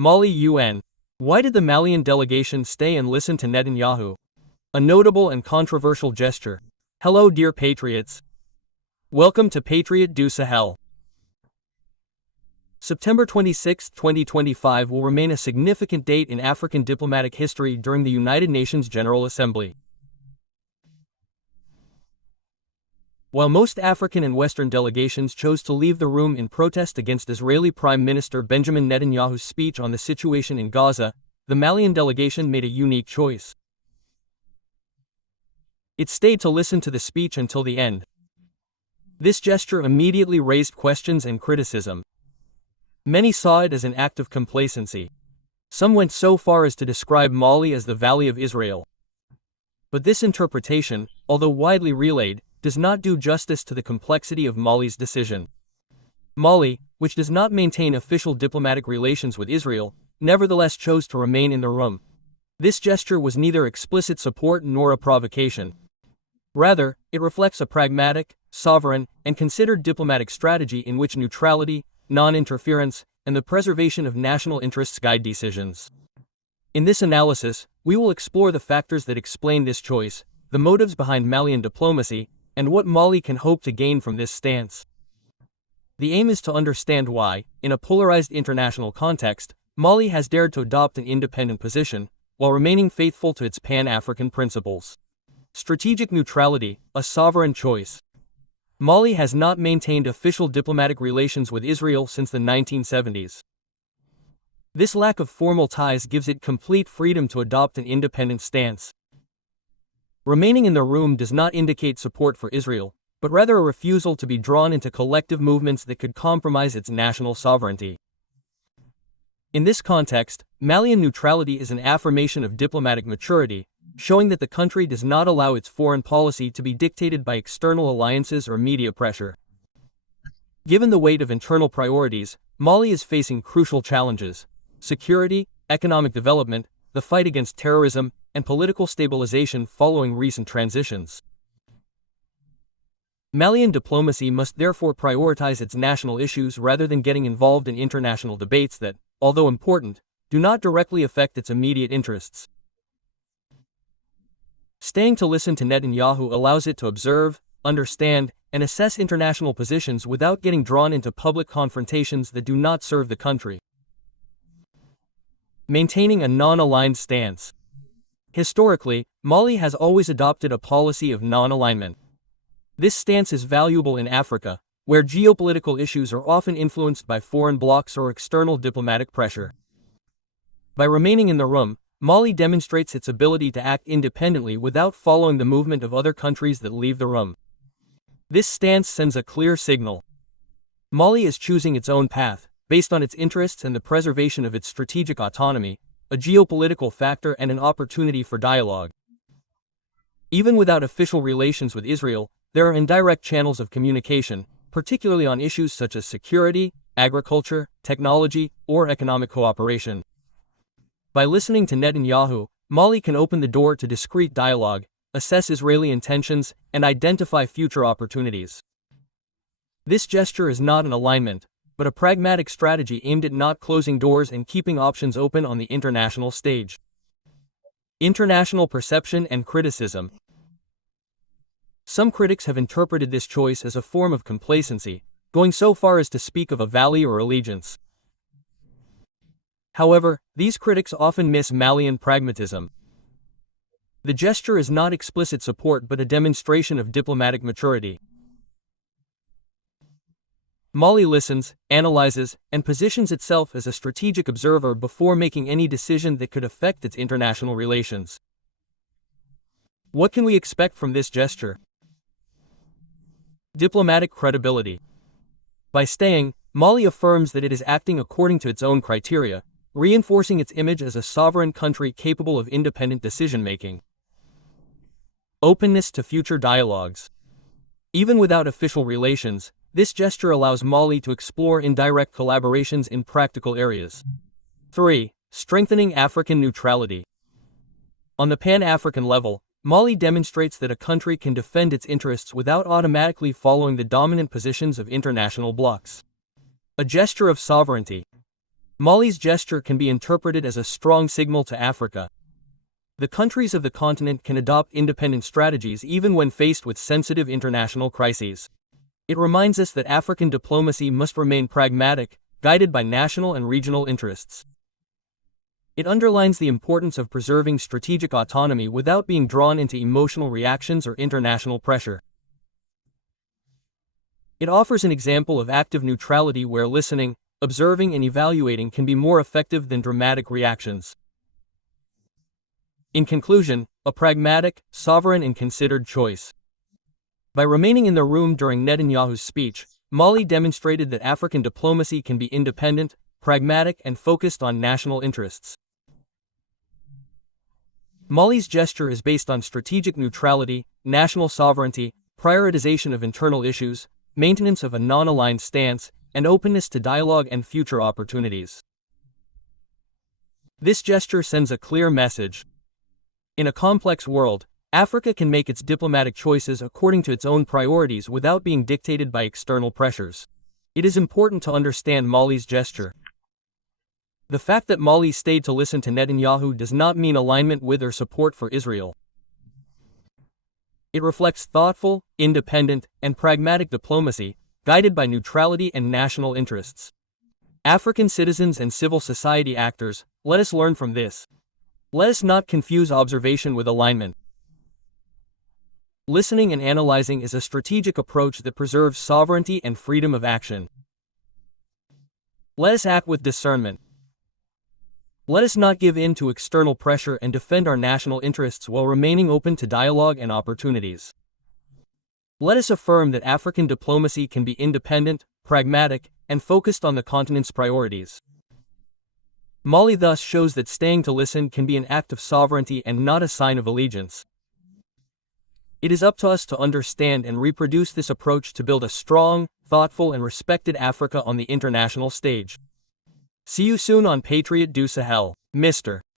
Mali UN. Why did the Malian delegation stay and listen to Netanyahu? A notable and controversial gesture. Hello dear patriots. Welcome to Patriot du Sahel. September 26, 2025 will remain a significant date in African diplomatic history during the United Nations General Assembly. While most African and Western delegations chose to leave the room in protest against Israeli Prime Minister Benjamin Netanyahu's speech on the situation in Gaza, the Malian delegation made a unique choice. It stayed to listen to the speech until the end. This gesture immediately raised questions and criticism. Many saw it as an act of complacency. Some went so far as to describe Mali as the Valley of Israel. But this interpretation, although widely relayed, does not do justice to the complexity of Mali's decision. Mali, which does not maintain official diplomatic relations with Israel, nevertheless chose to remain in the room. This gesture was neither explicit support nor a provocation. Rather, it reflects a pragmatic, sovereign, and considered diplomatic strategy in which neutrality, non-interference, and the preservation of national interests guide decisions. In this analysis, we will explore the factors that explain this choice, the motives behind Malian diplomacy, and what Mali can hope to gain from this stance. The aim is to understand why, in a polarized international context, Mali has dared to adopt an independent position, while remaining faithful to its Pan-African principles. Strategic neutrality, a sovereign choice. Mali has not maintained official diplomatic relations with Israel since the 1970s. This lack of formal ties gives it complete freedom to adopt an independent stance. Remaining in the room does not indicate support for Israel, but rather a refusal to be drawn into collective movements that could compromise its national sovereignty. In this context, Malian neutrality is an affirmation of diplomatic maturity, showing that the country does not allow its foreign policy to be dictated by external alliances or media pressure. Given the weight of internal priorities, Mali is facing crucial challenges: security, economic development, the fight against terrorism, and political stabilization following recent transitions. Malian diplomacy must therefore prioritize its national issues rather than getting involved in international debates that, although important, do not directly affect its immediate interests. Staying to listen to Netanyahu allows it to observe, understand, and assess international positions without getting drawn into public confrontations that do not serve the country. Maintaining a non-aligned stance. Historically, Mali has always adopted a policy of non-alignment. This stance is valuable in Africa, where geopolitical issues are often influenced by foreign blocs or external diplomatic pressure. By remaining in the room, Mali demonstrates its ability to act independently without following the movement of other countries that leave the room. This stance sends a clear signal. Mali is choosing its own path, based on its interests and the preservation of its strategic autonomy, a geopolitical factor and an opportunity for dialogue. Even without official relations with Israel, there are indirect channels of communication, particularly on issues such as security, agriculture, technology, or economic cooperation. By listening to Netanyahu, Mali can open the door to discreet dialogue, assess Israeli intentions, and identify future opportunities. This gesture is not an alignment, but a pragmatic strategy aimed at not closing doors and keeping options open on the international stage. International perception and criticism. Some critics have interpreted this choice as a form of complacency, going so far as to speak of a valley or allegiance. However, these critics often miss Malian pragmatism. The gesture is not explicit support but a demonstration of diplomatic maturity. Mali listens, analyzes, and positions itself as a strategic observer before making any decision that could affect its international relations. What can we expect from this gesture? Diplomatic credibility. By staying, Mali affirms that it is acting according to its own criteria, reinforcing its image as a sovereign country capable of independent decision-making. Openness to future dialogues. Even without official relations, this gesture allows Mali to explore indirect collaborations in practical areas. 3. Strengthening African neutrality. On the Pan-African level, Mali demonstrates that a country can defend its interests without automatically following the dominant positions of international blocs. A gesture of sovereignty. Mali's gesture can be interpreted as a strong signal to Africa. The countries of the continent can adopt independent strategies even when faced with sensitive international crises. It reminds us that African diplomacy must remain pragmatic, guided by national and regional interests. It underlines the importance of preserving strategic autonomy without being drawn into emotional reactions or international pressure. It offers an example of active neutrality where listening, observing and evaluating can be more effective than dramatic reactions. In conclusion, a pragmatic, sovereign and considered choice. By remaining in the room during Netanyahu's speech, Mali demonstrated that African diplomacy can be independent, pragmatic and focused on national interests. Mali's gesture is based on strategic neutrality, national sovereignty, prioritization of internal issues, maintenance of a non-aligned stance, and openness to dialogue and future opportunities. This gesture sends a clear message. In a complex world, Africa can make its diplomatic choices according to its own priorities without being dictated by external pressures. It is important to understand Mali's gesture. The fact that Mali stayed to listen to Netanyahu does not mean alignment with or support for Israel. It reflects thoughtful, independent, and pragmatic diplomacy, guided by neutrality and national interests. African citizens and civil society actors, let us learn from this. Let us not confuse observation with alignment. Listening and analyzing is a strategic approach that preserves sovereignty and freedom of action. Let us act with discernment. Let us not give in to external pressure and defend our national interests while remaining open to dialogue and opportunities. Let us affirm that African diplomacy can be independent, pragmatic, and focused on the continent's priorities. Mali thus shows that staying to listen can be an act of sovereignty and not a sign of allegiance. It is up to us to understand and reproduce this approach to build a strong, thoughtful, and respected Africa on the international stage. See you soon on Patriot du Sahel, Mr.